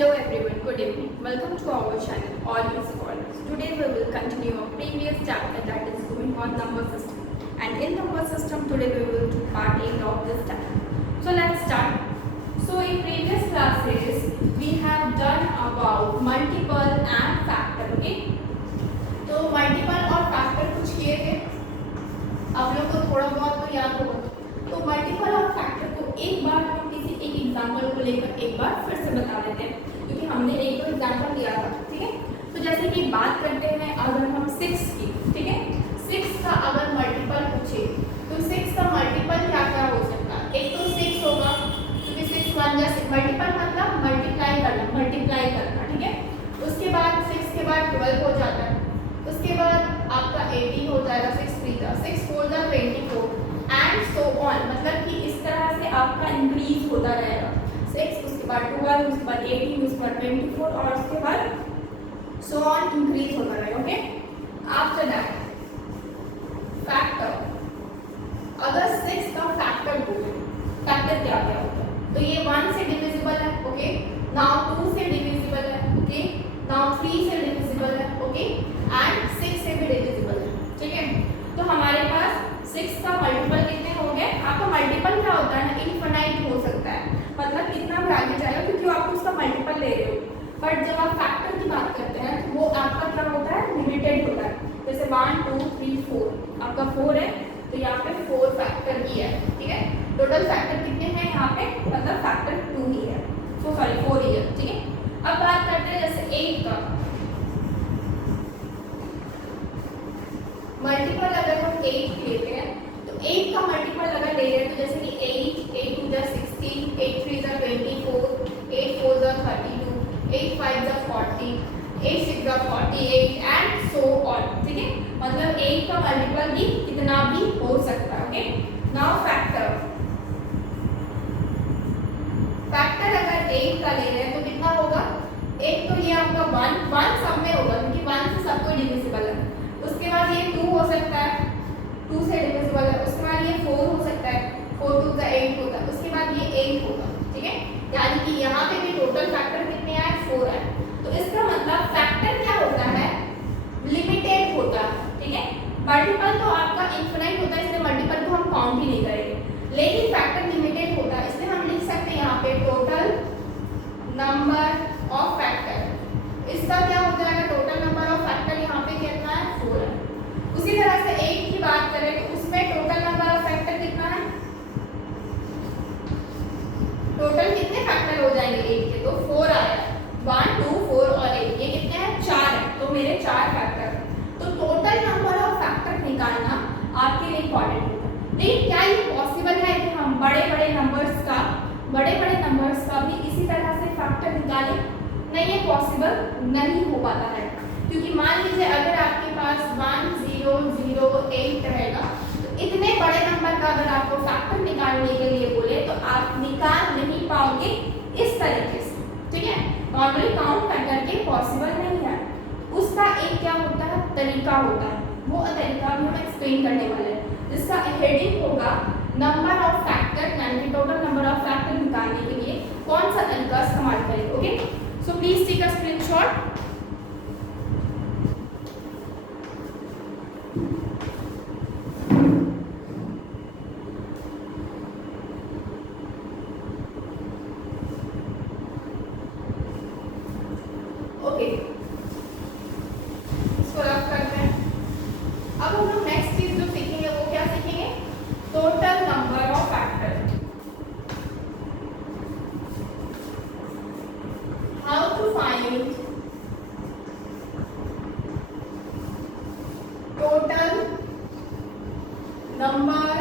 Hello everyone, good evening. Welcome to our channel, All You Scholars. Today we will continue our previous chapter that is going on number system. And in number system, today we will do part 8 of this chapter. So let's start. So in previous classes, we have done about multiple and factor, okay? तो multiple और factor कुछ किए थे, आप लोग को थोड़ा बहुत तो याद होगा. तो multiple और factor को एक बार हम किसी एक एग्जाम्पल को लेकर एक बार फिर से बता देते हैं, क्योंकि हमने एक दो एग्जाम्पल दिया था. ठीक है, तो जैसे कि बात करते हैं अगर हम 6 की, ठीक है, 6 का अगर मल्टीपल पूछे तो 6 का मल्टीपल क्या क्या हो सकता है. एक तो 6 होगा, क्योंकि 6 1 जा मल्टीपल मतलब मल्टीप्लाई करना. ठीक है, उसके बाद 6 के बाद 12 हो जाता है. उसके बाद आपका 18 हो जाएगा, 6 3 जा 6 4 जा 24 एंड सो ऑन. मतलब कि इस तरह से आपका इंक्रीज होता रहेगा. 6 उसके बाद 12 उसके बाद 18 उसके बाद 24 और उसके बाद सो ऑन इंक्रीज होता रहेगा. Okay, after that factor. अगर 6 का फैक्टर बोले, फैक्टर क्या क्या होता है, तो ये 1 से डिविजिबल है. ओके, नाउ 2 से डिविजिबल है. ओके, नाउ 3 से डिविजिबल है. ओके, एंड 6 से भी डिविजिबल है. ठीक है, तो हमारे पास 6 का मल्टीपल कितने हो गए. आपका मल्टीपल क्या होता है ना, इनफिनाइट हो सकता है, मतलब कितना भी आगे जाएगा क्योंकि आप उसका मल्टीपल ले रहे हो. बट जब आप फैक्टर की बात करते हैं तो वो आपका क्या होता है, लिमिटेड होता है. जैसे 1 2 3 4 आपका 4 है, तो यहाँ पे 4 फैक्टर ही है. ठीक है, टोटल फैक्टर कितने हैं यहाँ पे, मतलब फैक्टर 2 ही है, सो सॉरी 4 ही है. ठीक है, अब बात करते हैं जैसे 8 का मल्टीपल. अगर हम 8 लेते हैं तो 8 का मल्टीपल अगर ले रहे हैं तो जैसे कि 8 8 2 जा 16 8 3 जा 24 8 4 जा 32 8 5 जा 40 8 6 जा 48 एंड सो ऑन. ठीक है, मतलब 8 का मल्टीपल भी कितना भी हो सकता है. Okay, now factor. फैक्टर अगर 8 का ले रहे हैं तो कितना होगा. एक तो ये आपका 1 सब में होगा क्योंकि 1 से सब कोई डिविजिबल है. उसके बाद ये 2 हो सकता है, 2 से डिविजिबल है. उसके बाद ये 4 हो सकता है, 4 2 का 8 होगा. उसके बाद ये 8 होगा. ठीक है, यानी कि यहाँ पे भी टोटल फैक्टर कितने आए, 4 आए. तो इसका मतलब फैक्टर क्या होता है, लिमिटेड होता है. ठीक है, मल्टीपल तो आपका इनफिनाइट होता है, इसलिए मल्टीपल को हम काउंट ही नहीं करेंगे. लेकिन फैक्टर लिमिटेड होता है, इसलिए हम लिख सकते हैं यहाँ पे टोटल नंबर ऑफ फैक्टर. इसका क्या हो जाएगा, टोटल नंबर ऑफ फैक्टर यहाँ पे कितना है, 4 है. उसी तरह से 8 की बात करें तो उसमें टोटल नंबर ऑफ फैक्टर कितना है, टोटल कितने फैक्टर हो जाएंगे 8 के, तो 4 आया. 1 2 4 और 8 ये कितने हैं, 4 है. तो मेरे 4 फैक्टर. तो टोटल नंबर ऑफ फैक्टर निकालना आपके लिए इंपॉर्टेंट होता है. लेकिन क्या ये पॉसिबल है कि हम बड़े बड़े नंबर्स का भी इसी तरह से फैक्टर निकालें. नहीं, ये पॉसिबल नहीं हो पाता है, क्योंकि मान लीजिए अगर आपके पास 1 0 0 8 रहेगा तो इतने बड़े नंबर का अगर आपको फैक्टर निकालने के लिए बोले तो आप निकाल नहीं पाओगे इस तरीके से. ठीक है, नॉर्मली काउंट करके पॉसिबल नहीं है. उसका एक क्या होता है, तरीका होता है. वो तरीका भी हम एक्सप्लेन करने वाले हैं, जिसका हेडिंग होगा नंबर ऑफ फैक्टर, यानी कि टोटल नंबर ऑफ फैक्टर निकालने के लिए कौन सा तरीका इस्तेमाल करेंगे. Okay, so please take a screenshot. Okay, इसको रफ करते हैं. अब हम लोग नेक्स्ट चीज जो सीखेंगे वो क्या सीखेंगे, total number of factor. How to find total number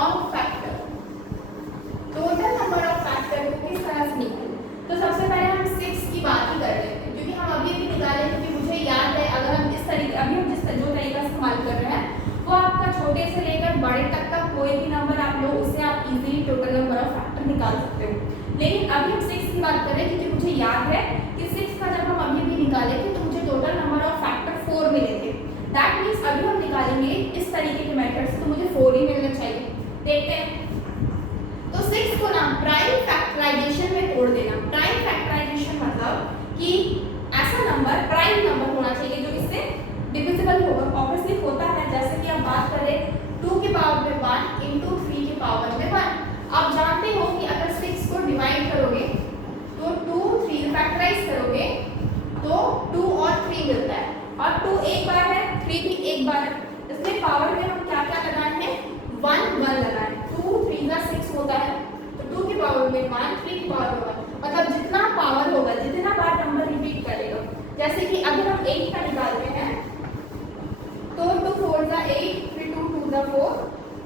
of factor. Total number of factor को किस तरह से निकालें. तो सबसे पहले हम 6 की बात ही कर लेते हैं, क्योंकि हम अभी भी निकाले, क्योंकि मुझे याद है अगर हम इस तरीके अभी हम जिस जो तरीका इस्तेमाल कर रहे हैं वो आपका छोटे से लेकर बड़े तक का कोई भी नंबर आप लो, उससे आप easily total number of factor निकाल सकते हो. लेकिन अभी हम 6 की बात कर रहे हैं, क्योंकि मुझे याद है कि 6 का जब हम अभी भी निकाले थे तो मुझे टोटल नंबर ऑफ फैक्टर 4 मिले थे. दैट मीन्स अभी हम निकालेंगे इस तरीके के मेथड से तो मुझे 4 ही मिलना चाहिए. देखते हैं, तो 6 को ना प्राइम फैक्टराइजेशन में तोड़ देना. बार है, इसलिए पावर में हम क्या क्या लगाए हैं, 1 1 लगाए। 2 3 का 6 होता है, तो 2 की पावर में 1, 3 की पावर में 1, मतलब जितना पावर होगा, जितना बार नंबर रिपीट करेगा। जैसे कि अगर हम 8 का निकालते हैं तो 2 4 का 8, फिर 2 2 का 4,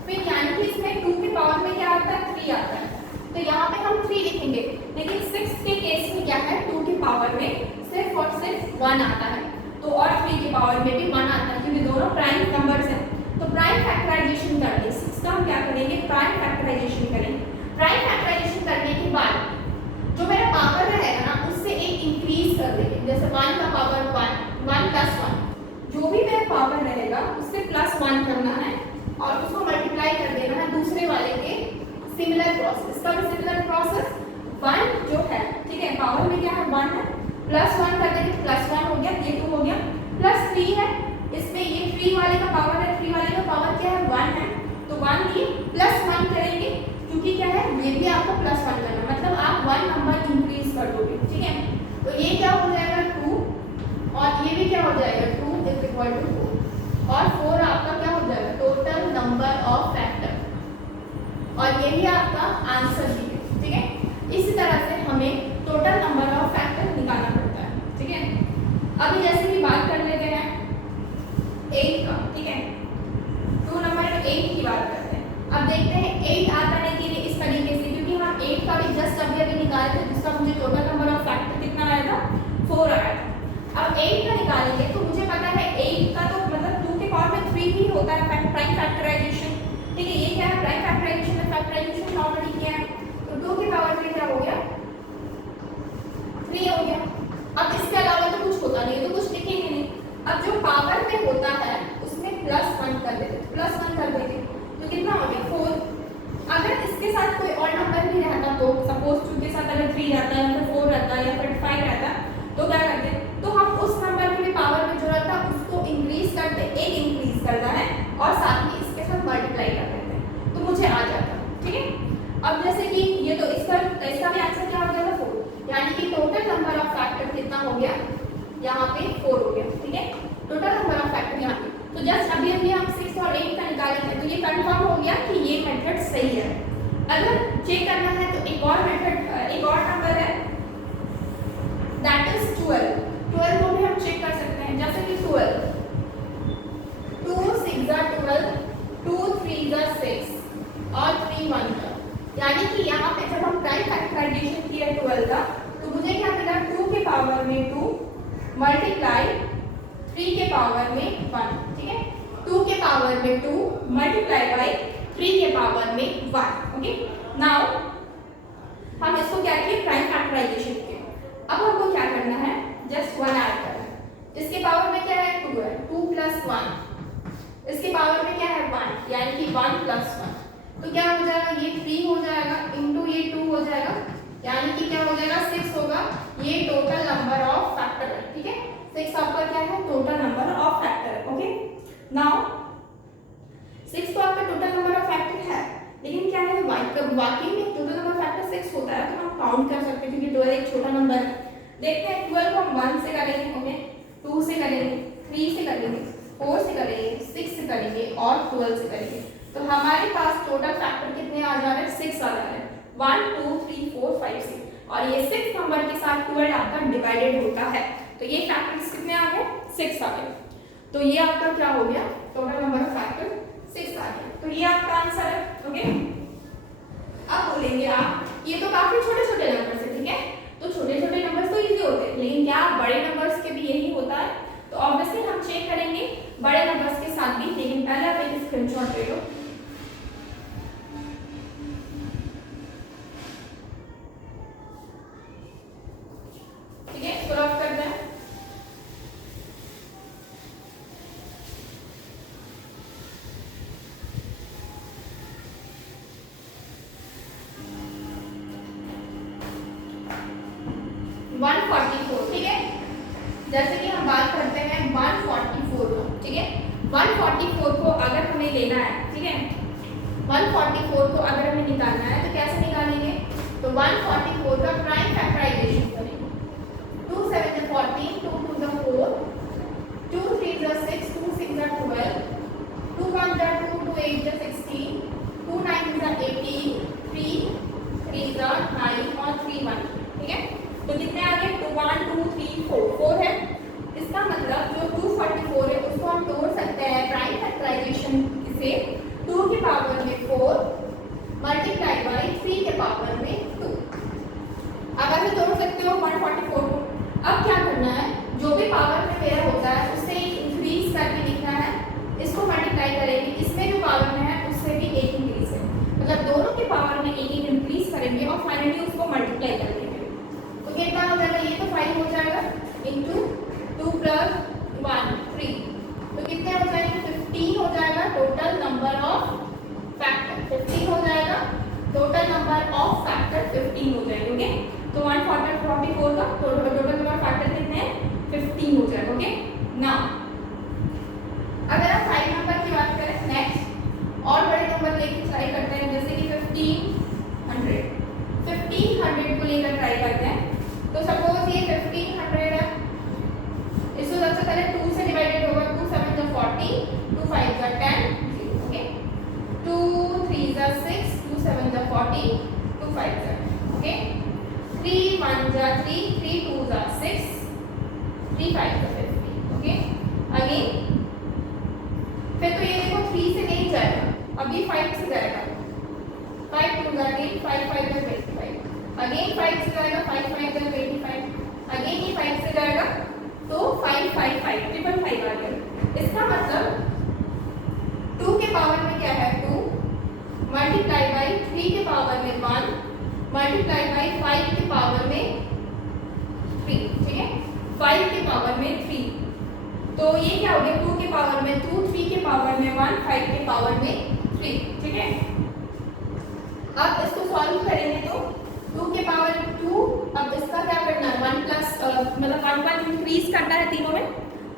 फिर यानी कि इसमें 2 की पावर में क्या आता है, 3 आता है, तो यहाँ पे हम 3 लिखेंगे। लेकिन 6 के केस में क्या है, 2 की पावर में सिर्फ और सिर्फ 1 आता है, तो और 3 की पावर में भी 1 आता है, क्योंकि दोनों प्राइम नंबर्स हैं। तो प्राइम फैक्टराइजेशन करके 6 का हम क्या करेंगे, प्राइम फैक्टराइजेशन करेंगे। प्राइम फैक्टराइजेशन करने के बाद जो मेरा पावर रहेगा ना, उससे एक इंक्रीज कर देंगे। जैसे 1 का पावर 1, 1 प्लस 1, जो भी मेरा पावर रहेगा उससे प्लस 1 करना है और उसको मल्टीप्लाई कर देना है दूसरे वाले के सिमिलर प्रोसेस। इसका भी सिमिलर प्रोसेस 1 जो है, ठीक है, पावर में क्या है, 1 है, प्लस 1 कर देंगे, प्लस 1 हो गया, ये 2 हो गया, प्लस 3 है, इसमें ये 3 वाले का पावर है, 3 वाले का पावर क्या है, 1 है, तो 1 लिए प्लस 1 करेंगे, क्योंकि क्या है, ये भी आपको प्लस 1 करना, मतलब आप 1 नंबर इंक्रीज कर दोगे, ठीक है। तो ये क्या हो जाएगा, 2, और ये भी क्या हो जाएगा, 2 इज इक्वल टू 4, और 4 आपका क्या हो जाएगा, टोटल नंबर ऑफ फैक्टर, और यही आपका आंसर भी है, ठीक है। इसी तरह से हमें टोटल नंबर ऑफ फैक्टर निकालना पड़ता है, ठीक है। अभी जैसे कि बात कर लेते हैं 8 का, ठीक है, 2 नंबर में 8 की बात करते हैं। अब देखते हैं 8 आता है कि नहीं, इस तरीके से, क्योंकि हम 8 का भी जस्ट अभी निकाले थे, जिसका मुझे टोटल नंबर ऑफ फैक्टर कितना आया था, 4 आया था। अब 8 का निकालेंगे तो मुझे पता है 8 का तो मतलब 2 के पावर में 3 ही होता है प्राइम फैक्टराइजेशन, ठीक है। ये क्या है, प्राइम फैक्टराइजेशन में फैक्टराइजेशन ऑलरेडी किया है, तो 2 के पावर में क्या हो गया, 3 हो गया। अब इसके अलावा तो कुछ होता नहीं है, तो कुछ लिखेंगे नहीं। अब जो पावर में होता है उसमें प्लस 1 कर देते, प्लस 1 कर देंगे, तो कितना हो गया, 4। अगर इसके साथ कोई और नंबर भी रहता, तो सपोज 2 के साथ अगर 3 रहता है, या फिर 4 रहता है, या फिर 5 रहता, तो क्या करते, तो हम उस नंबर की भी पावर में जो रहता उसको इंक्रीज करते, एक इंक्रीज करना है और साथ में इसके साथ मल्टीप्लाई कर देते हैं, तो मुझे आ जाता, ठीक है। अब जैसे कि ये तो इसका भी आंसर क्या हो गया, 4, यानी कि टोटल नंबर ऑफ फैक्टर कितना हो गया, यहाँ पे 4 हो गया, ठीक है, टोटल नंबर ऑफ फैक्टर यहाँ पे। तो जस्ट अभी हम 6 और 8 का निकाले थे, तो ये कंफर्म हो गया कि ये मेथड सही है। अगर चेक करना है तो एक और मेथड, एक और नंबर है, दैट इज 12। 12 को भी हम चेक कर सकते हैं, जैसे कि 12, 2 6 जा 12, 2 3 जा 6, और 3 1 का, यानी कि यहाँ पे जब हम प्राइम फैक्टराइजेशन किया 12 का, तो मुझे क्या मिला, 2 के पावर में 2 मल्टीप्लाई 3 के पावर में 1, ठीक है, 2 के पावर में 2 मल्टीप्लाई बाई 3 के पावर में 1, ओके। नाउ हम इसको क्या किए, प्राइम फैक्टराइजेशन किए। अब हमको क्या करना है, जस्ट 1 ऐड करना है। इसके पावर में क्या है, 2 है, 2 प्लस 1, इसके पावर में क्या है, 1, यानी कि 1 प्लस 1, तो क्या हो जाएगा, ये 3 हो जाएगा, इंटू ये 2 हो जाएगा, यानी कि क्या हो जाएगा, 6 होगा। ये टोटल नंबर ऑफ फैक्टर है, ठीक है, 6 आपका क्या है, टोटल नंबर ऑफ फैक्टर है, ओके। नाउ 6 तो आपका टोटल नंबर ऑफ फैक्टर है, लेकिन क्या है, वाकई में टोटल नंबर फैक्टर 6 होता है, तो हम काउंट कर सकते हैं, क्योंकि 12 एक छोटा नंबर है। देखते हैं 12 को हम 1 से करेंगे, ओके, 2 से करेंगे, 3 से करेंगे, 4 से करेंगे, 6 से करेंगे और 12 से करेंगे, तो हमारे पास टोटल फैक्टर कितने आ जा रहे हैं, 6 आ जा रहे हैं, 1 2 3 4 5 6, और ये 6 नंबर के साथ 12 आपका डिवाइडेड होता है, तो ये फैक्टर्स कितने आ गए, 6 आ गए, तो ये आपका क्या हो गया, टोटल नंबर ऑफ फैक्टर 6 आ गया, तो ये आपका आंसर है, ओके। अब बोलेंगे आप, ये तो काफी छोटे छोटे नंबर्स है, ठीक है, तो छोटे छोटे नंबर्स तो इजी होते हैं, लेकिन क्या बड़े नंबर्स के भी यही होता है, तो ऑब्वियसली हम चेक करेंगे बड़े नंबर्स के साथ भी, लेकिन पहले आप एक स्क्रीनशॉट ले लो। ठीक है, इसको रफ करते हैं। ठीक है, जैसे कि हम बात करते हैं 144 को, ठीक है, 144 को अगर हमें लेना है, ठीक है, 144 को अगर हमें निकालना है तो कैसे निकालेंगे, तो 144 का प्राइम फैक्टराइजेशन करेंगे, 2 7 14, 2 2 4, 2 3 6, 2 6 जा 12, 2 1 जा 2, 2 8 जा 16, 2 9 जा 18, 3 3 जा 9 और 3 1, ठीक है। तो कितने आ गए? 2 1 2 3 4, 4 है। इसका मतलब जो 244 है उसको हम तोड़ सकते हैं प्राइम फैक्टराइजेशन से 2 के पावर में 4 मल्टीप्लाई बाई 3 के पावर में 2। अब ऐसे तोड़ सकते हो 144 को। अब क्या करना है, जो भी पावर में मेरा होता है उससे इंक्रीज करके लिखना है, इसको मल्टीप्लाई करेंगे, इसमें जो पावर में है उससे भी एक इंक्रीज है, मतलब दोनों के पावर में एक इंक्रीज करेंगे और फाइनली उसको मल्टीप्लाई कर देंगे। तो कितना हो जाएगा? ये तो 5 हो जाएगा इंटू 2 प्लस 1 3, तो कितने हो जाएंगे? 15 हो जाएगा टोटल नंबर ऑफ फैक्टर, 15 हो जाएगा टोटल नंबर ऑफ फैक्टर, 15 हो जाएगा। ओके, तो 144 का टोटल नंबर फैक्टर कितने हैं? 15 हो जाएगा। ओके, नाउ अगर आप 5 नंबर की बात करें, नेक्स्ट और बड़े नंबर लेके ट्राई करते हैं, जैसे कि 1500 को लेकर ट्राई करते हैं। तो सपोज ये 1500 है, इसको सबसे पहले 2 से डिवाइडेड होगा, 2 7 जा 40, 2 5 जा 10, ओके, 2 3 जा 6, 2 7 जा 40, 2 5 जा, ओके, 3 1 जा 3, 3 2 जा 6, 3 5 जा 50, ओके। अगेन फिर तो ये देखो 3 से नहीं जाएगा, अभी 5 से जाएगा, 5 2 जा 10, 5 5 जा 25, अगेन 5 से जाएगा, 5 5 जा 25, अगेन ये 5 से जाएगा, तो 5 5 5 ट्रिपल 5 आ गया। इसका मतलब 2 के पावर में क्या है? 2 मल्टीप्लाई बाई 3 के पावर में 1 मल्टीप्लाई बाई 5 के पावर में 3, ठीक है, 5 के पावर में 3, तो ये क्या हो गया? 2 के पावर में 2, 3 के पावर में 1, 5 के पावर में 3, ठीक है। अब इसको सॉल्व करेंगे तो 2 के पावर 2, अब इसका क्या करना है? 1 प्लस मतलब 1 1 इंक्रीज करना है तीनों में,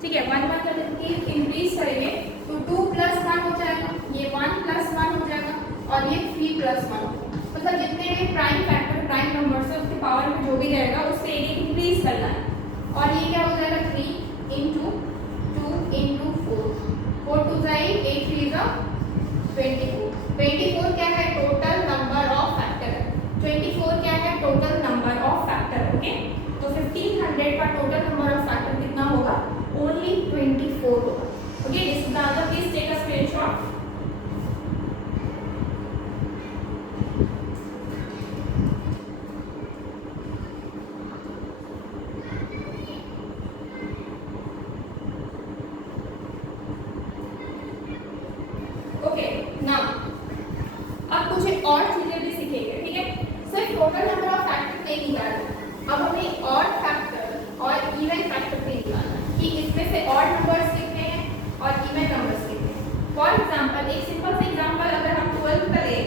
ठीक है, 1 1 करके इंक्रीज करेंगे तो 2 प्लस 1 हो जाएगा, ये 1 प्लस 1 हो जाएगा और ये 3 प्लस 1, मतलब जितने भी प्राइम फैक्टर प्राइम नंबर्स है उसके पावर में जो भी रहेगा उससे एक इंक्रीज करना है, और ये क्या हो जाएगा? 3 इंटू 2 इंटू 4, 4 2 जा 8, 8 3 जा 24, 24 क्या है? टोटल नंबर ऑफ फैक्टर, 24 क्या है? Total number of factor, okay. तो 1500 का टोटल नंबर ऑफ फैक्टर कितना होगा? ओनली 24 होगा, okay. This is the answer, please take a screenshot. Okay, now अब कुछ और चीजें भी सीखेंगे, ठीक है। सिर्फ टोटल नंबर ऑफ फैक्टर नहीं निकालना, अब हमें ऑड फैक्टर और इवन फैक्टर भी निकालना है कि इसमें से ऑड नंबर्स कितने हैं और इवन नंबर्स कितने हैं। फॉर एग्जांपल, एक सिंपल सा एग्जांपल, अगर हम 12 करें,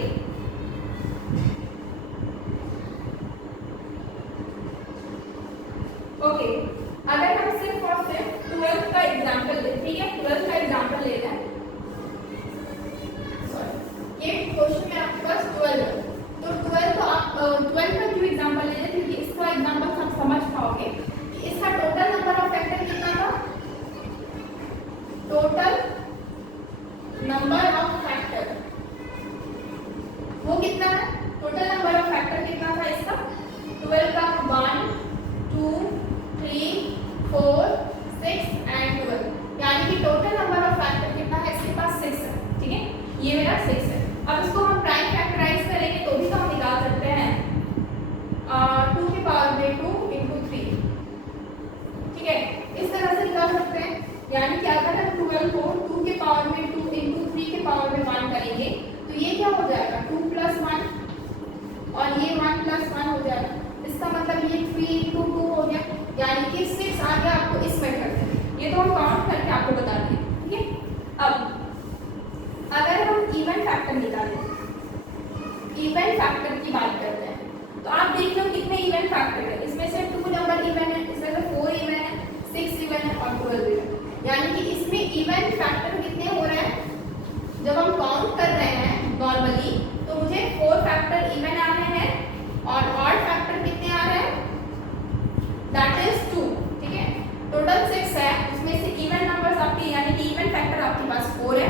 ओके, अगर हम सिर्फ और सिर्फ 12 का एग्जांपल लें, ठीक है, 12 का एग्जांपल ले लें, ये क्वेश्चन में आपके पास 12 है, तो 12 तो आप 12 का क्यों एग्जांपल ले रहे हैं? क्योंकि इसका एग्जांपल सब समझ पाओगे कि इसका टोटल नंबर ऑफ फैक्टर कितना था? टोटल नंबर ऑफ फैक्टर वो कितना है? टोटल नंबर ऑफ फैक्टर कितना था इसका? 12 का 1 2 3 4 6 एंड 12, यानी कि टोटल नंबर ऑफ फैक्टर कितना है? इसके पास 6 है, ठीक है, ये मेरा 6 है। अब इसको हम प्राइम फैक्टराइज करेंगे तो भी तो हम निकाल सकते हैं 2 के पावर में 2 इंटू 3, ठीक है, इस तरह से निकाल सकते हैं। यानी कि अगर हम 12 को 2 के पावर में 2 इंटू 3 के पावर में 1 करेंगे तो ये क्या हो जाएगा? 2 प्लस 1 और ये 1 प्लस 1 हो जाएगा, इसका मतलब ये 3 इंटू 2 हो गया, यानी कि 6 आ गया आपको इस मेथड से। ये तो हम काउंट करके आपको बता दें, ठीक है। अब अगर हम इवन फैक्टर निकालें, इवन फैक्टर की बात करते हैं, तो आप देख लो कितने इवन फैक्टर है। इसमें से 2 नंबर इवन है, इसमें से 4 इवन है, 6 इवन है और 12 इवन, यानी कि इसमें इवन फैक्टर कितने हो रहे हैं? जब हम काउंट कर रहे हैं नॉर्मली तो मुझे 4 फैक्टर इवन आ रहे हैं और ऑड फैक्टर कितने आ रहे हैं? दैट इज 2, ठीक है। टोटल 6 है, उसमें से इवन नंबर्स आपके यानी कि इवन फैक्टर आपके पास 4 है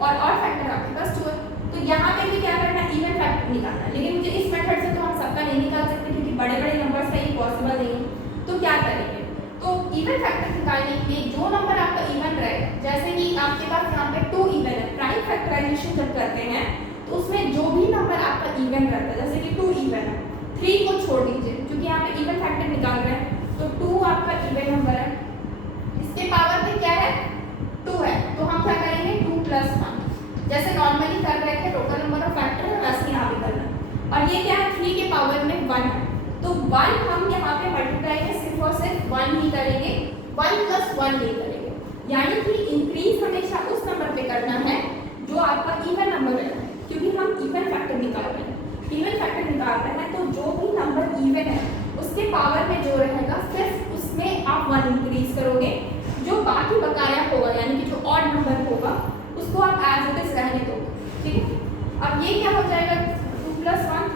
और ऑड फैक्टर आपके पास 2 है। तो यहाँ पे भी क्या करना है, इवन फैक्टर निकालना है। लेकिन मुझे इस मेथड से तो हम सबका नहीं निकाल सकते क्योंकि बड़े बड़े नंबर्स का ये पॉसिबल नहीं है। तो क्या करेंगे, तो इवन फैक्टर निकालने के लिए जो नंबर आपका इवन रहेगा, जैसे कि आपके पास यहाँ पे 2 इवन है, प्राइम फैक्टराइजेशन जब करते हैं तो उसमें जो भी नंबर आपका इवन रहता है, जैसे कि 2 इवन है, 3 को छोड़ दीजिए क्योंकि यहाँ पे इवन फैक्टर निकाल रहे हैं, तो 2 आपका इवन नंबर है, इसके पावर में क्या है 2 है, तो हम क्या करेंगे 2 + 1, जैसे नॉर्मली कर रहे थे टोटल नंबर ऑफ फैक्टर है वैसे यहाँ पे करना है। और ये क्या है 3 के पावर में 1 है, तो 1 हम यहाँ पे मल्टीप्लाई में सिर्फ और सिर्फ 1 ही करेंगे, 1 + 1 नहीं करेंगे। यानी कि इंक्रीज हमेशा उस नंबर पे करना है जो आपका इवन नंबर है, क्योंकि हम इवन फैक्टर निकाल रहे हैं। इवन फैक्टर निकाल रहे हैं तो जो भी नंबर इवन है उसके पावर में जो रहेगा सिर्फ उसमें आप 1 इंक्रीज करोगे, जो बाकी बकाया होगा यानी कि जो ऑड नंबर होगा उसको आप एज इट इज रहने दो। ठीक है, अब ये क्या हो जाएगा 2 + 1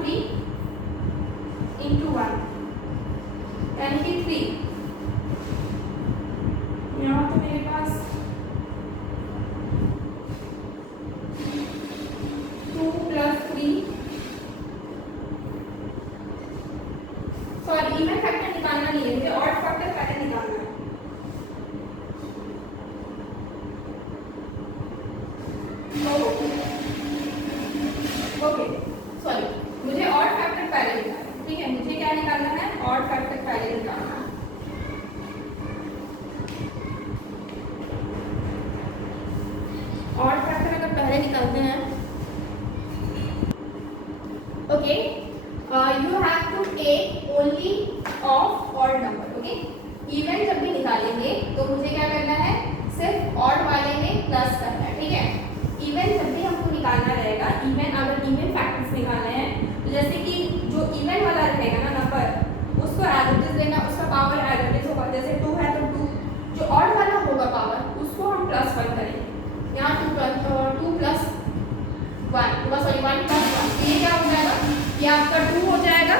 3 × 1 यानी कि 3, यहाँ तो मेरे पास 2 + 3, सॉरी इवन फैक्टर निकालना नहीं है, मुझे ऑड फैक्टर पहले निकालना है। ओके सॉरी, मुझे ऑड फैक्टर पहले निकालना है। ठीक है, मुझे क्या निकालना है, ऑड फैक्टर पहले निकालना है। ऑड फैक्टर अगर पहले निकालते हैं, okay, you have to take only of odd number. Okay, even जब भी निकालेंगे तो मुझे क्या करना है, सिर्फ ऑड वाले में प्लस करना है। ठीक है, इवन जब भी हमको निकालना रहेगा, इवन अगर इवन फैक्टर्स निकालने हैं तो जैसे कि जो इवन वाला रहेगा ना नंबर उसको एज इट इज लेना, उसका पावर एज इट इज होगा, जैसे 2 है तो 2, जो ऑड वाला होगा पावर उसको हम +1 करेंगे। यहाँ 2 + 1 सॉरी 1 + 1, तो ये क्या हो जाएगा, ये आपका 2 हो जाएगा,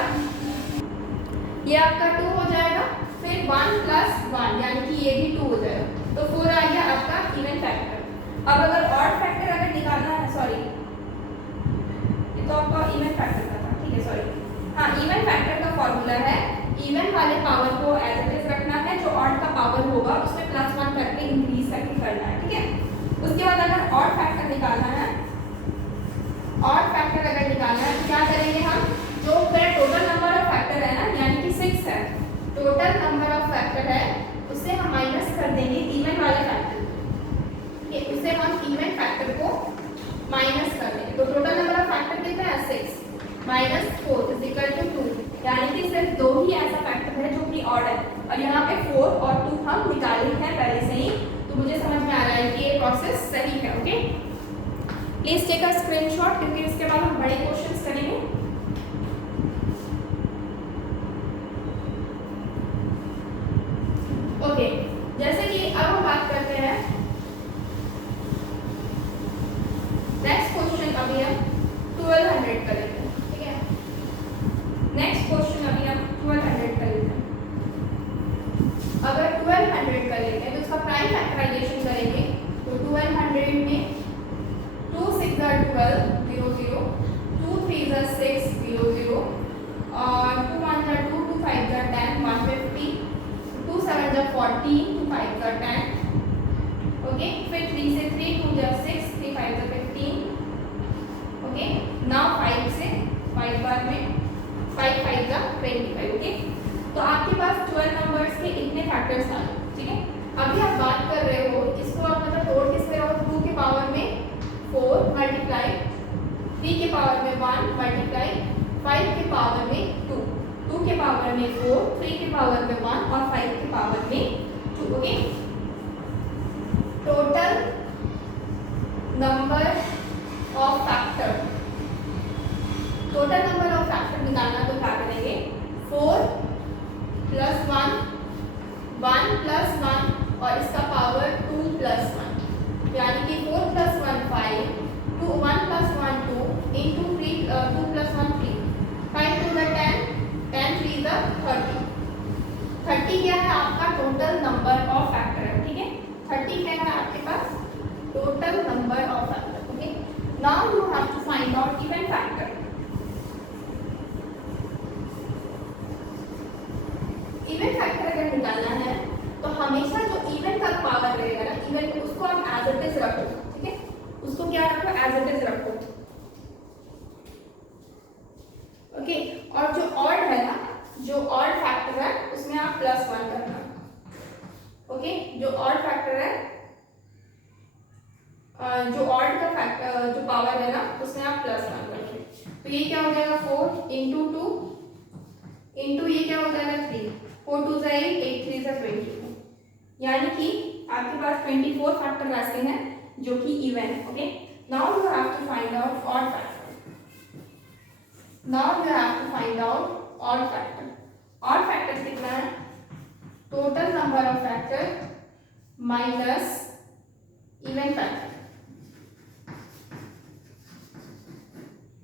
ये आपका 2 हो जाएगा, फिर 1 + 1 यानी कि ये भी 2 हो जाएगा, तो 4 आ गया आपका इवन फैक्टर। अब अगर ऑड फैक्टर अगर निकालना है, सॉरी ये तो आपका इवन फैक्टर का था, ठीक है सॉरी, हाँ इवन फैक्टर का फॉर्मूला है इवन वाले पावर को एज इट इज रखना है, जो ऑड का पावर होगा उसमें +1 करके इंक्रीज करके करना है। ठीक है, उसके बाद अगर ऑड फैक्टर निकालना है, ऑड फैक्टर अगर निकालना है तो क्या करेंगे हम, जो फिर टोटल नंबर ऑफ फैक्टर है ना यानी कि 6 है, टोटल नंबर ऑफ फैक्टर है उससे हम माइनस कर देंगे इवन वाले फैक्टर, उससे हम इवन फैक्टर को माइनस कर देंगे, तो टोटल नंबर ऑफ फैक्टर कितना है 6 - 4 = 2, यानी कि सिर्फ 2 ही ऐसा फैक्टर है जो कि ऑड है, और यहाँ पे 4 और 2 हम निकाले हैं पहले से ही, तो मुझे समझ में आ रहा है कि ये प्रोसेस सही है। Okay, please take a screenshot क्योंकि इसके बाद हम बड़े क्वेश्चंस करेंगे। ओके, जैसे कि अब हम बात करते हैं नेक्स्ट क्वेश्चन, अभी हम 1200 कर लेते हैं। ठीक है, नेक्स्ट क्वेश्चन अभी हम 1200 कर लेते हैं। अगर 1200 कर लेते हैं तो उसका प्राइम फैक्टराइजेशन करेंगे, तो 1200 में 2 × 6 = 12 0 0, 2 × 3 = 6 0 0, और 2 × 1 = 2, 2 × 5 = 10 150, 2 × 7 = 14, 2 × 5 = 10। ओके, फिर 3 से 3, 2 = 6, 3 × 5 = 15। ओके, नाउ 5 से 5 बार में 5 × 5 = 25। ओके, तो आपके पास 12 नंबर्स के इतने फैक्टर्स आ गए। ठीक है, अभी आप बात कर रहे हो इसको, आप मतलब तोड़ किससे रहो, 2 के पावर में 4 मल्टीप्लाई, 3 के पावर में 1 मल्टीप्लाई, 5 के पावर में 2, 2 के पावर में 4, 3 के पावर में 1 और 5 के पावर में 2। Okay, total number of factor, total number of factor निकालना तो क्या करेंगे, 4 + 1 1 + 1 और इसका पावर 2 + 1, यानी कि 4 + 1 5, 2 1 + 1 2 into 3 2 + 1 3, 5 × 2 = 10, 10 × 3 = 30। 30 क्या है आपका टोटल नंबर ऑफ फैक्टर है। ठीक है, 30 क्या है आपके पास total number of factors. Okay, now you have to find out even factor. Even factor अगर निकालना है तो हमेशा जो इवन का पावर रहेगा ना, इवन उसको आप एज इट इज रखो, ठीक है, उसको क्या रखो, एज इट इज रखो। ओके, और जो ऑड है ना, जो ऑड फैक्टर है उसमें आप +1 करना। ओके, जो ऑड फैक्टर है, जो ऑड का फैक्टर जो पावर है ना उसमें आप +1 करोगे। तो ये क्या हो जाएगा 4 इंटू 2 इंटू ये क्या हो जाएगा 3, 4 2 8 8 3 22, यानी कि आपके पास 24 फैक्टर ऐसे हैं जो कि इवन है। Okay, now you have to find out odd factor. Now you have to find out odd factor. Odd factor कितना है, total number of factor minus even factor.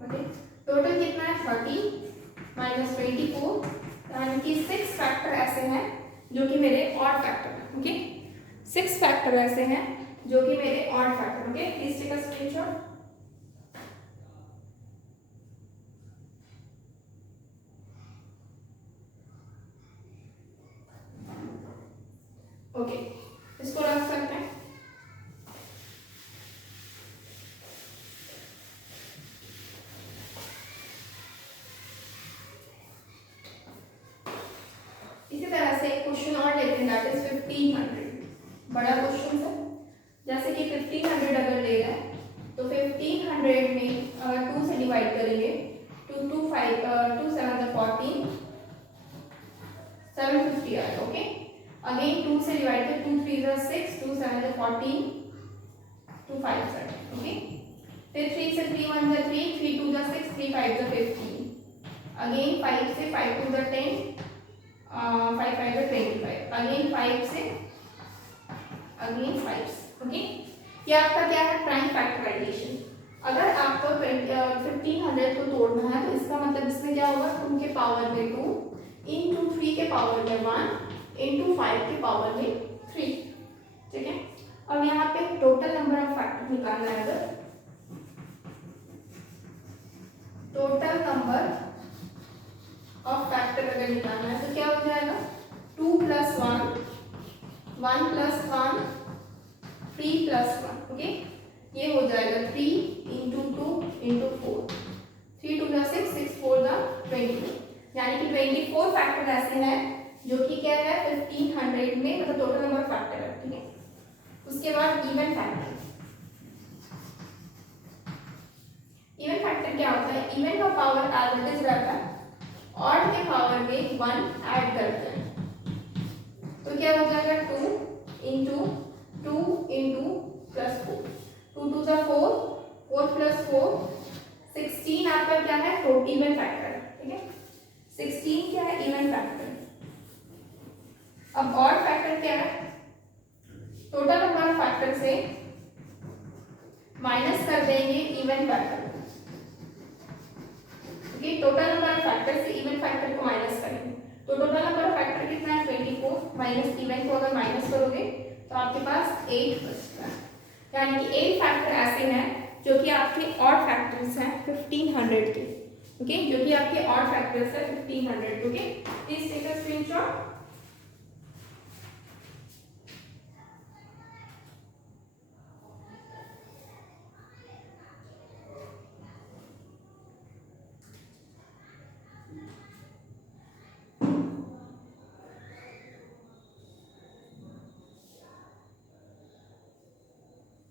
Okay, total कितना है 30 माइनस 24, यानी कि 6 फैक्टर ऐसे हैं जो कि मेरे ऑड फैक्टर हैं। ओके, 6 फैक्टर ऐसे हैं जो कि मेरे odd factor. Okay, please take a screenshot. Okay, इसको रख सकते हैं। इसी तरह से एक क्वेश्चन और लेते हैं, दैट इज 1500। बड़ा क्वेश्चन है, जैसे कि 1500 अगर ले रहा है तो 1500 में अगर 2 से डिवाइड करेंगे तो 2 5 2 7 14 750 आएगा। ओके, अगेन 2 से डिवाइड कर 2 3 6 2 7 14 2 5 7। ओके, फिर 3 से 3 1 3 3 2 6 3 5 15, अगेन 5 से 5 2 10 5 5 25, अगेन 5 से अगेन 5। ओके, ये आपका क्या है, प्राइम फैक्टराइजेशन। अगर आपको 1500 को तोड़ना है तो इसका मतलब इसमें क्या होगा, 2 के पावर में 2 इंटू 3 के पावर में 1 इंटू 5 के पावर में 3। ठीक है, अब यहाँ पे टोटल नंबर ऑफ फैक्टर निकालना है। अगर टोटल नंबर ऑफ फैक्टर अगर निकालना है तो क्या हो जाएगा, 2 + 1 1 + 1 3 + 1। ओके, ये हो जाएगा 3 इंटू 2 इंटू 4, 3 2 6 6 4 22, यानी कि 24 फैक्टर ऐसे हैं जो कि क्या है 1500 में, मतलब टोटल नंबर फैक्टर है। ठीक है, उसके बाद इवन फैक्टर। इवन फैक्टर क्या होता है, इवन का पावर एज इट इज रहता है, ऑड के पावर में 1 ऐड करते हैं, तो क्या हो जाएगा 2 इंटू 2 इंटू +4, 2 2 4 4 + 4 16 आपका क्या है, इवन फैक्टर है। ठीक है, 16 क्या है, इवन फैक्टर। अब ऑड फैक्टर क्या है, टोटल नंबर ऑफ फैक्टर से माइनस कर देंगे even factor. Okay, total number of factor से इवन फैक्टर को माइनस करेंगे तो टोटल नंबर ऑफ फैक्टर कितना है 24, माइनस इवन को अगर माइनस करोगे तो आपके पास 8 बचता है, यानी कि 8 फैक्टर ऐसे हैं जो कि आपके ऑड फैक्टर्स हैं 1500 के। ओके, जो कि आपके ऑड फैक्टर्स है 1500। Okay, please take a screenshot.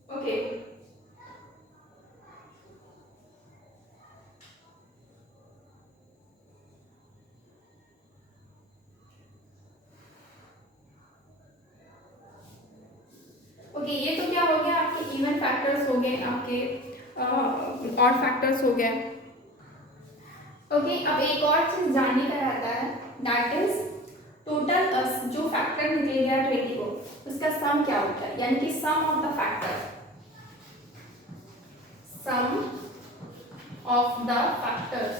Okay, okay, ये तो क्या हो गया, आपके इवन फैक्टर्स हो गए, आपके ऑड फैक्टर्स हो गए। ओके, अब एक और चीज जानने का रहता है, दैट इज टोटल जो फैक्टर निकलेगा 24 उसका सम क्या होता है, यानी कि sum of the factor, sum of the factors.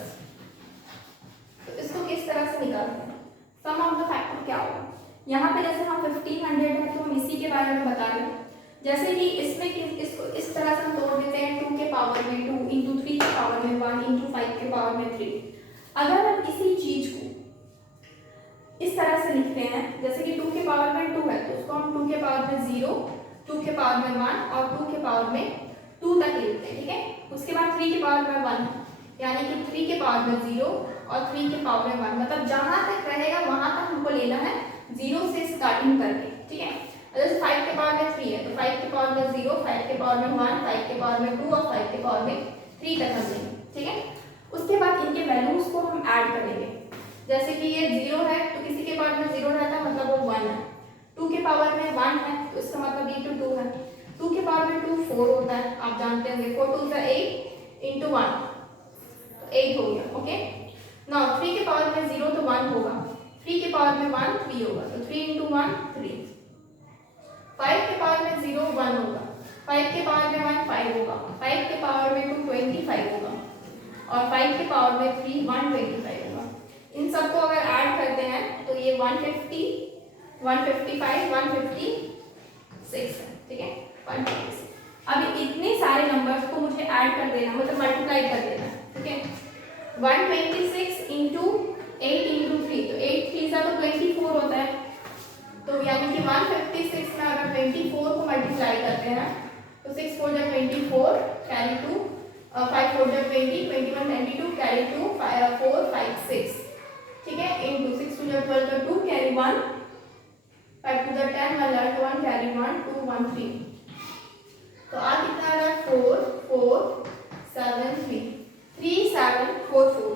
तो इसको किस तरह से निकालते हैं, सम ऑफ द फैक्टर क्या होगा। यहाँ पे जैसे हम 1500 है तो हम इसी के बारे में बता रहे हैं, जैसे कि इसमें इसको इस तरह से हम तोड़ देते हैं 2 के पावर में 2 इंटू 3 के पावर में 1 इंटू 5 के पावर में 3। अगर हम इसी चीज को इस तरह से लिखते हैं, जैसे कि 2 के पावर में 2 है तो उसको हम 2 के पावर में 0, 2 के पावर में 1 और 2 के पावर में 2 तक लिखते हैं, ठीक है। उसके बाद 3 के पावर में 1 यानी कि 3 के पावर में 0 और 3 के पावर में 1, मतलब जहां तक रहेगा वहां तक हमको लेना है 0 से स्टार्टिंग करके, ठीक है। जैसे 5 के पावर में 3 है तो 5 के पावर में 0, 5 के पावर में 1, 5 के पावर में 2 और 5 के पावर में 3 तक हम लेंगे, ठीक है। उसके बाद इनके वैल्यूज को हम ऐड करेंगे। जैसे कि ये 0 है तो किसी के पावर में 0 रहता है मतलब वो 1 है। 2 के पावर में 1 है तो इसका मतलब ये 2 है। 2 के पावर में 2 4 होता है, आप जानते होंगे 4 2 is 8 into 1 तो 8 हो गया, ओके। नाउ 3 के पावर में 0 तो 1 होगा, 3 के पावर में 1 3 होगा तो 3 into 1 3। 5 के पावर में 0 1 होगा, 5 के पावर में 1 5 होगा, 5 के पावर में 2 25 होगा और 5 के पावर में 3 125 होगा। इन सबको अगर ऐड करते हैं तो ये 150 155 156 है, ठीक है 156। अभी इतने सारे नंबर्स को मुझे ऐड कर देना, मतलब मल्टीप्लाई कर देना, ठीक है। 126 इंटू 8 इंटू 3 तो 8 3 सा तो 24 होता है, तो यानी कि 156 में अगर 24 को मल्टीप्लाई करते हैं तो 6 4 जा 24 कैरी 2 5 4 जा 20 21 22 कैरी 2 4 5 6, ठीक है। इंटू 6 2 जा 12 का 2 कैरी 1 5 2 जा 10 1 11 का 1 कैरी 1 2 1 3, तो आ कितना आ रहा है 4 4 7 3 3 7 4 4,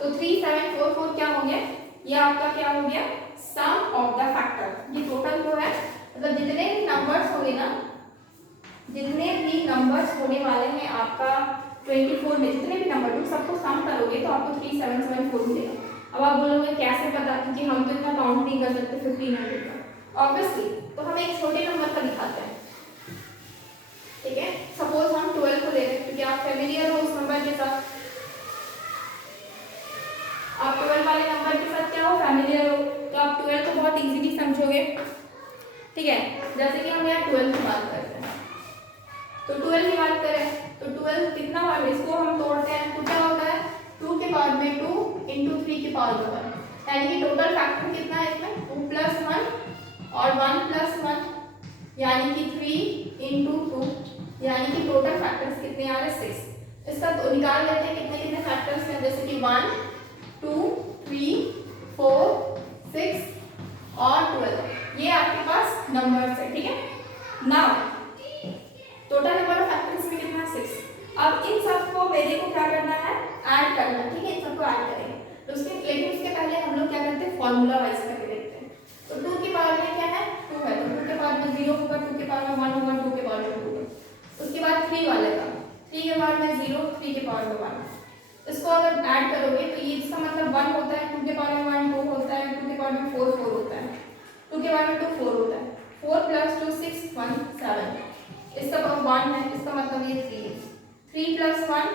तो 3 7 4 4 क्या हो गया, ये आपका क्या हो गया सम ऑफ द फैक्टर। ये टोटल जो है मतलब जितने भी नंबर्स होंगे ना, जितने भी नंबर्स होने वाले हैं आपका 24 में, जितने भी नंबर हो सबको सम करोगे तो आपको 3774 मिलेगा। अब आप बोलोगे कैसे पता, क्योंकि हम तो इतना काउंट नहीं कर सकते 1500 का ऑब्वियसली, तो हम एक छोटे नंबर का दिखाते हैं, ठीक है। सपोज हम 12 को ले रहे हैं क्योंकि आप फेमिलियर हो उस नंबर के साथ, आप 12 वाले नंबर के साथ क्या हो फैमिलियर हो, तो आप 12 को बहुत इजीली समझोगे, ठीक है। जैसे कि हम यहाँ 12 की बात करते हैं तो 12 की बात करें तो 12 कितना बार इसको हम तोड़ते हैं तो क्या होता है 2 के पावर में 2 इंटू 3 के पावर में 1, यानी कि टोटल फैक्टर कितना है इसमें 2 प्लस 1 और 1 प्लस 1 यानी कि 3 इंटू 2, यानी कि टोटल फैक्टर्स कितने आ रहे हैं 6। इसका तो निकाल लेते हैं कितने कितने फैक्टर्स हैं, जैसे कि 1 2 3 4 6 और 12, ये आपके पास नंबर्स है, ठीक है। Now total number of factors में कितना 6। अब इन सबको मेरे को क्या करना है ऐड करना, ठीक है। इन सबको ऐड करेंगे तो लेकिन उसके पहले हम लोग क्या करते हैं फॉर्मूला वाइज करके देखते हैं। तो 2 के पावर में क्या है 2 है तो 2 के पावर में 0 होगा, 2 के पावर में 1 होगा, 2 के पावर में 2 होगा। उसके बाद 3 वाले का 3 के पावर में 0 3 के पावर में 1, इसको अगर ऐड करोगे तो ये इसका मतलब 1 होता है, 2 के पावर में 1 2 होता है, 2 के पावर में 4 4 होता है, 2 के पावर में 2 4 होता है, 4 प्लस 2 6 1 7, इसका पावर 1 है, इसका मतलब ये 3 है, 3 प्लस 1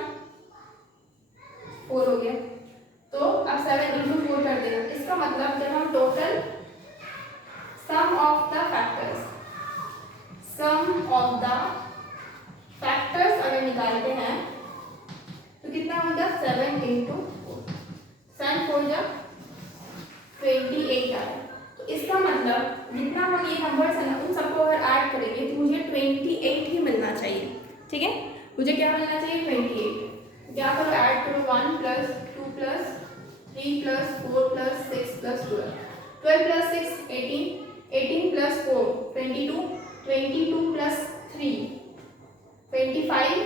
4 हो गया, तो अब 7 इंटू 4 कर देना। इसका मतलब जब हम total sum of the factors अगर निकालते हैं तो कितना होगा 7 इंटू 4, 7 4 जा 28 आ रहा है। तो इसका मतलब जितना हम ये नंबर्स है ना उन सबको अगर ऐड करेंगे तो मुझे 28 ही मिलना चाहिए, ठीक है। मुझे क्या मिलना चाहिए 28, क्या करो ऐड करो 1 plus 2 plus 3 plus 4 plus 6 plus 12, 12 plus 6 18, 18 plus 4 22, 22 plus 3 25,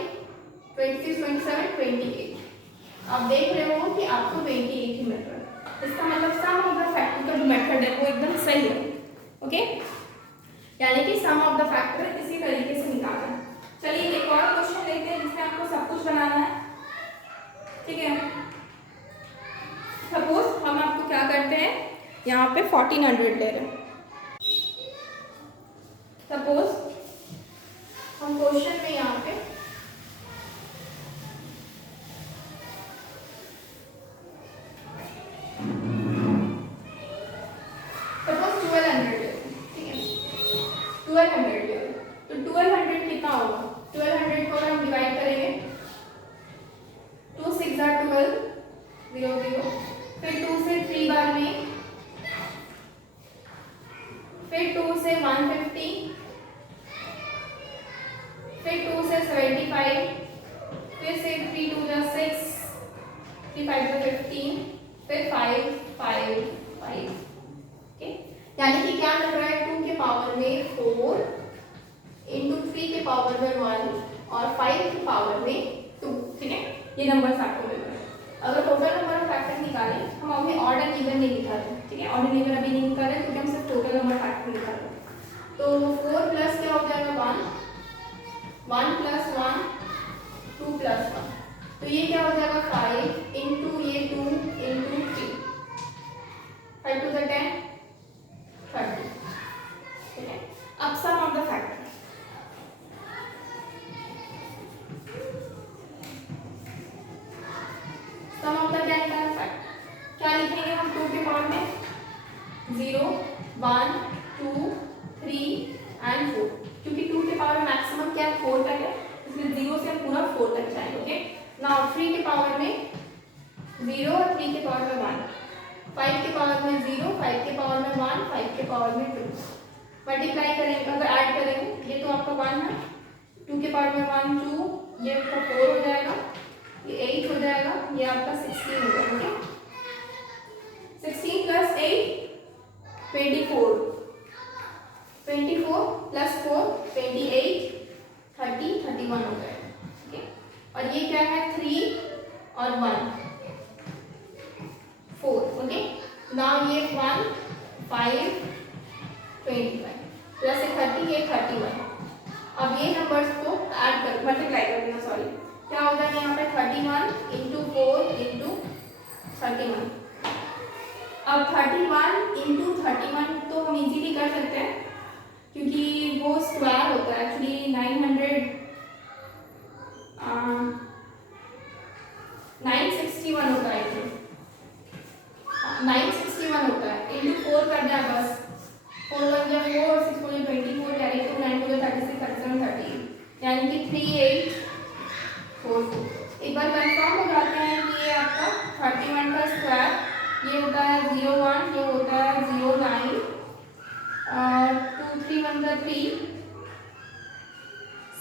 26 27 28। आप देख रहे हो कि आपको 28 ही मिल रहा है। इसका मतलब सम ऑफ द फैक्टर का जो मेथड है वो एकदम सही है, ओके। यानी कि सम ऑफ द फैक्टर इसी तरीके से निकालना है। चलिए एक और क्वेश्चन लेते हैं जिसमें आपको सब कुछ बनाना है, ठीक है। सपोज हम आपको क्या करते हैं यहाँ पे 1400 ले रहे हैं। सपोज हम क्वेश्चन में यहाँ पे सपोज 1200 ले, 25, फिर से 3 2 जा 6, 3 5 जा 15, फिर 5 5 5। ओके, यानी कि क्या मिल रहा है, 2 के पावर में 4 इंटू 3 के पावर में 1 और 5 के पावर में 2। ठीक है, ये नंबर्स आपको मिल रहे हैं। अगर टोटल नंबर ऑफ फैक्टर्स निकालें, हम अभी ऑड एंड इवन नहीं निकाल रहे, ठीक है, ऑड एंड इवन अभी नहीं निकाल रहे क्योंकि हम सिर्फ टोटल नंबर फैक्टर निकाल रहे हैं। तो 4 प्लस क्या हो जाएगा 1, 1 प्लस 1 2 प्लस 1, तो ये क्या हो जाएगा 5 इंटू ये 2 इंटू 3, 5 टू द 10 30। ठीक है, अब sum of the factor, sum of the क्या निकालना फैक्टर, क्या लिखेंगे हम 2 के पावर में 0 1 2 3 एंड 4, क्योंकि 2 के पावर मैक्सिमम क्या 4 तक है, इसलिए 0 से हम पूरा 4 तक जाएंगे। ओके, नाउ 3 के पावर में 0 और 3 के पावर में 1, 5 के पावर में 0, 5 के पावर में 1, 5 के पावर में 2, मल्टीप्लाई करेंगे, अगर ऐड करेंगे ये तो आपका 1 है, 2 के पावर में 1 2, ये आपका 4 हो जाएगा, ये 8 हो जाएगा, ये आपका 16 हो जाएगा। ओके, 16 प्लस 8 24, 24 प्लस 4 28, 30 31 हो जाएगा। ठीक है, और ये क्या है 3 और 1 4। ओके, नाउ ये 1 5 25 प्लस 30, ये 31। अब ये नंबर्स को ऐड कर मल्टीप्लाई कर देना, सॉरी, क्या हो जाएगा यहाँ पे 31 इंटू 4 इंटू 31। अब 31 इंटू 31 तो हम इजीली कर सकते हैं क्योंकि वो स्क्वायर होता है, एक्चुअली 961 होता है, 961 होता है, इंटू 4 कर दें बस, 4 1 जा 4, 6 4 जा 24, कैरी टू 9 4 जा 36, 37 30, यानी कि 3844। एक बार कंफर्म हो जाते हैं कि ये आपका 31 का स्क्वायर, ये होता है 01, ये होता है 09, 2 3 1 जा 3,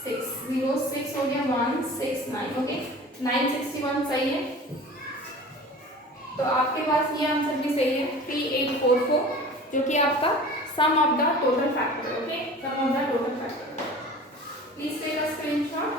6 0 6 हो गया 1 6 9। ओके, 961 सही है, तो आपके पास ये आंसर भी सही है 3844, जो कि आपका sum of the total factor. Okay, sum of the total factor, please take a screenshot.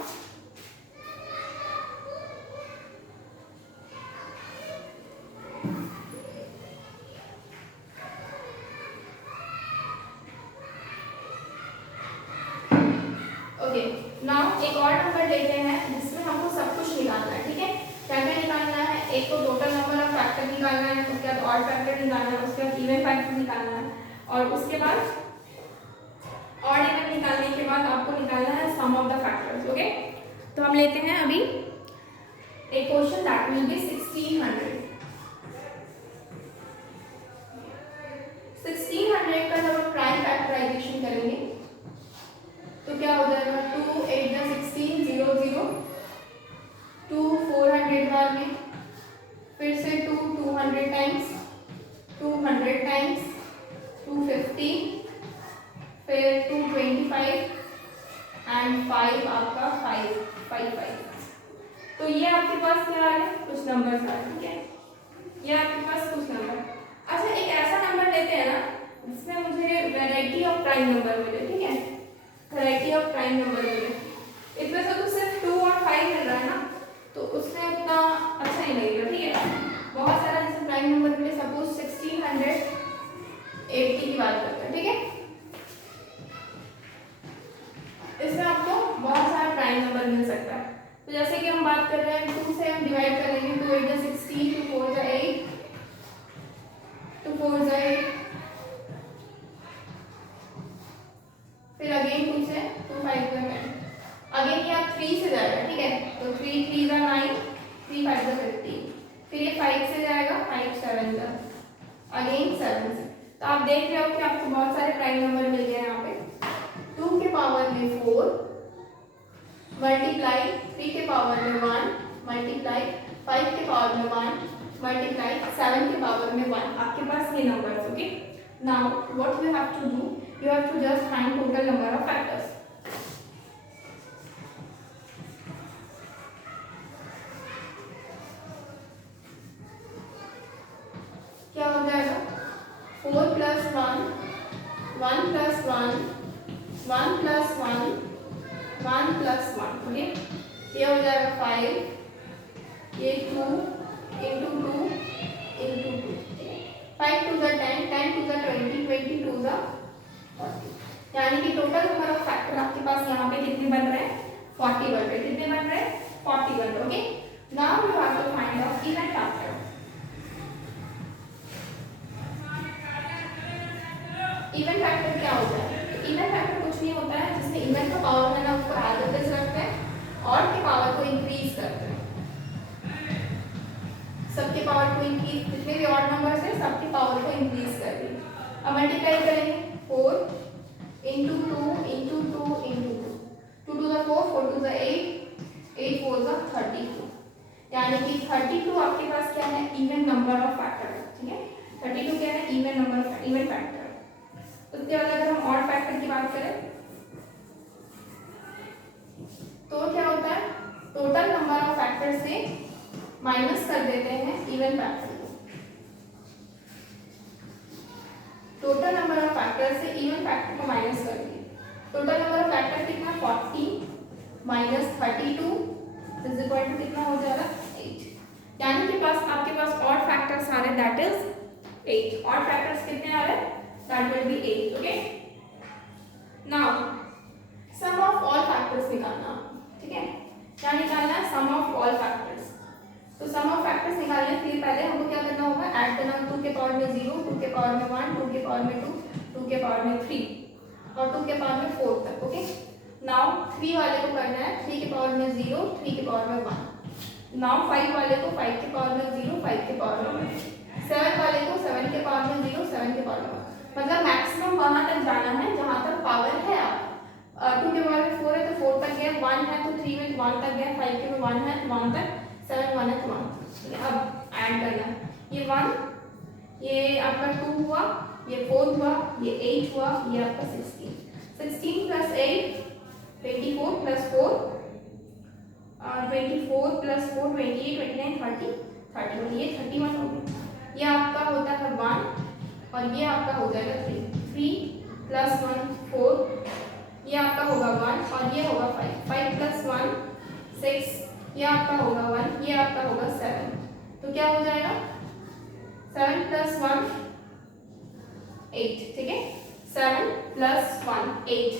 Okay, now एक और नंबर लेते हैं जिसमें हमको सब कुछ निकालना है। ठीक है, क्या क्या निकालना है, एक तो टोटल नंबर ऑफ फैक्टर निकालना है, उसके बाद ऑड फैक्टर निकालना है, उसके बाद इवन फैक्टर निकालना है, और उसके बाद ऑड इवन निकालने के बाद आपको निकालना है सम ऑफ द फैक्टर्स। ओके, तो हम लेते हैं अभी एक क्वेश्चन दैट विल बी 1600। 1600 का जब हम प्राइम फैक्टराइजेशन करेंगे तो क्या हो जाएगा, 2 8 जा 16 0 0, 2 400 बार में, फिर से 2 200 टाइम्स, 200 टाइम्स, 250, फिर 225 एंड 5 आपका 5 5 5। तो ये आपके पास क्या आ रहा है, कुछ नंबर्स आ रहे हैं। ठीक है, ये आपके पास कुछ नंबर। अच्छा, एक ऐसा नंबर लेते हैं ना जिसमें मुझे वैरायटी ऑफ प्राइम नंबर मिले। ठीक है, वैरायटी ऑफ प्राइम नंबर मिले, इसमें से तो सिर्फ 2 और 5 मिल रहा है ना, तो उसमें उतना अच्छा नहीं लगेगा। ठीक है, बहुत सारा जैसे प्राइम नंबर मिले, सपोज 1680 की बात करते हैं। ठीक है, इसमें आपको बहुत सारा प्राइम नंबर मिल सकता है। तो जैसे कि हम बात कर रहे हैं 2 से हम डिवाइड करेंगे, 2 8 जा 16, 2 4 जा 8, 2 4 जा 8, फिर अगेन 2 से 2 5 जा 10, अगेन ये आप 3 से जाएगा। ठीक है, तो 3 3 जा 9, 3 5 जा 15, फिर ये 5 से जाएगा, 5 7 जा, अगेन 7 से। तो आप देख रहे हो कि आपको बहुत सारे प्राइम नंबर मिल गए यहाँ पे। 2 के पावर में 4 मल्टीप्लाई 3 के पावर में 1 मल्टीप्लाई 5 के पावर में 1 मल्टीप्लाई 7 के पावर में 1, आपके पास ये numbers. Okay, now what you have to do, you have to just find total number of factors. 1 plus 1 1 plus 1, okay. ये हो जाएगा 5, ये 2 into 2 into 2, 5 to the 10, 10 to the 20, 20 to the 40, यानी कि टोटल नंबर ऑफ फैक्टर आपके पास यहाँ पे कितने बन रहे हैं? 40 बन रहे हैं। कितने बन रहे हैं? 40 बन रहे हैं, okay. Now you have to find out even factor. Even factor क्या होता है? इवन फैक्टर कुछ नहीं होता है, जिसमें इवन का पावर है ना उसको एज इट इज रखते हैं और के पावर को इंक्रीज करते हैं। सबके पावर को इंक्रीज, जितने भी ऑड नंबर्स हैं सबके पावर को इंक्रीज कर दी। अब मल्टीप्लाई करेंगे 4 into 2 into 2 into 2, 2 to the 4, 4 to the 8, 8 4 the 32, यानी कि 32 आपके पास क्या है? इवन नंबर ऑफ फैक्टर है, ठीक है। 32 क्या है? Even number of even factor. उसके बाद अगर हम ऑड फैक्टर की बात करें तो क्या होता है? टोटल नंबर ऑफ फैक्टर से माइनस कर देते हैं इवन फैक्टर को। टोटल नंबर ऑफ फैक्टर से इवन फैक्टर को माइनस कर दिए। टोटल नंबर ऑफ फैक्टर कितना? 40 माइनस 32 इज इक्वल टू कितना हो जाएगा? 8, यानी कि पास आपके पास ऑड फैक्टर्स आ रहे, दैट इज 8। ऑड फैक्टर्स कितने आ रहे? That will be 8, okay. Now sum of all factors निकालना, ठीक है। क्या निकालना है? sum of all factors। तो sum of factors निकालने के लिए पहले हमको क्या करना होगा? ऐड करना होगा 2 के पावर में 0, 2 के पावर में 1, 2 के पावर में 2, 2 के पावर में 3 और 2 के पावर में 4 तक, ओके। नाउ 3 वाले को करना है 3 के पावर में 0, 3 के पावर में 1। नाउ 5 वाले को 5 के पावर में 0, 5 के पावर में 1। 7 वाले को 7 के पावर में 0, 7 के पावर में 1। मतलब मैक्सिमम वहां तक जाना है जहां तक पावर है। आप 2 के पावर में 4 है तो 4 तक गया, 1 है तो 3 में 1 तक गया, 5 के में 1 है तो 1 तक, 7 1 है तो 1। अब ऐड करना है, ये 1, ये आपका 2 हुआ, ये 4 हुआ, ये 8 हुआ, ये आपका 16। 16 प्लस 8 24 प्लस 4 24 प्लस 4 28 29 30 31, ये 31 हो गया। ये आपका होता है 1 और ये आपका हो जाएगा 3, 3 प्लस 1 4, ये आपका होगा 1 और ये होगा 5, 5 प्लस 1 6, ये आपका होगा 1, ये आपका होगा 7। तो क्या हो जाएगा? 7 प्लस 1 8, ठीक है। 7 प्लस 1 8,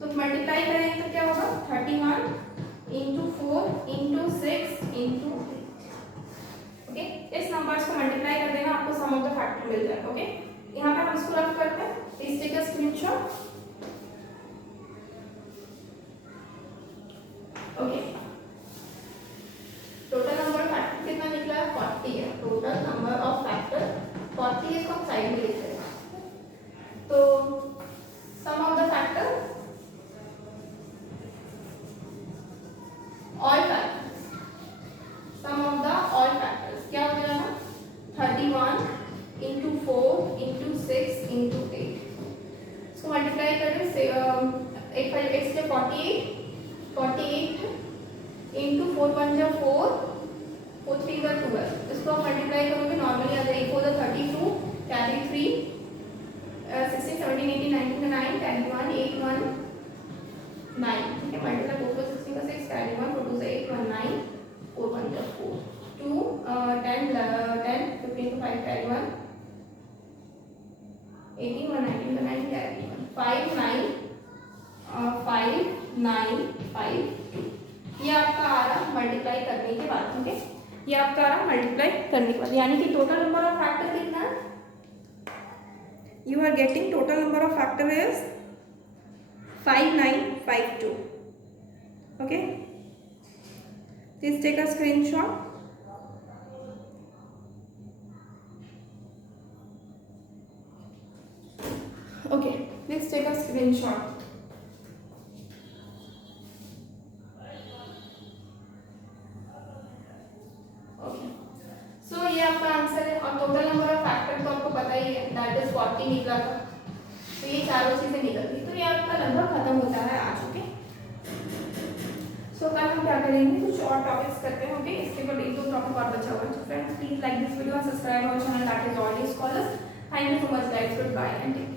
तो मल्टीप्लाई करेंगे तो क्या होगा? 31 इंटू 4 इंटू 6 इंटू 8, ओके। इस नंबर्स को मल्टीप्लाई कर देना, आपको सम ऑफ द फैक्टर मिल जाएगा, ओके। यहाँ पे हम इसको रफ करते हैं, please take a screenshot, okay. Total number of factor कितना निकला है? 40 है। टोटल नंबर ऑफ फैक्टर 40 है, इसको हम साइड में लिख रहे हैं। तो sum of the factor all factors, sum of the all factors क्या हो जाएगा? 31 इंटू 4 इंटू 6 इंटू 8, इसको मल्टीप्लाई करें से 48 इंटू 4 1 जा 4, 4 3 जा 12, इसको हम मल्टीप्लाई करोगे नॉर्मली आ जाएगी 4 32 कैरी 3 16 17 18 19 9 10 1 8 1 9, ठीक है। मल्टीप्लाई 4 4 16 का 6 कैरी 1 4 2 से 8 1 9 4 1 जा 4 2 10 10 15 to 5 carry 1 18 1 19 to 9 carry 1 5 9 5 9 5 2, ये आपका आ रहा मल्टीप्लाई करने के बाद, ठीक है। ये आपका आ रहा मल्टीप्लाई करने के बाद, यानी कि टोटल नंबर ऑफ फैक्टर कितना है? You are getting total number of factor is 5952, okay. Please take a screenshot, okay, please take a screenshot, okay। so ये आपका आंसर है और टोटल नंबर ऑफ फैक्टर तो आपको पता ही है, दैट इज 40 निकला था। तो ये चारों चीजें निकल गई, तो ये आपका लगभग खत्म होता है आज, ओके। सो कल हम क्या करेंगे, कुछ और टॉपिक्स करते हैं, ओके। इसके बाद 1-2 टॉपिक और बचा हुआ है। तो friends please like this video and subscribe our channel, that is always scholars. Thank you so much guys, goodbye and take care.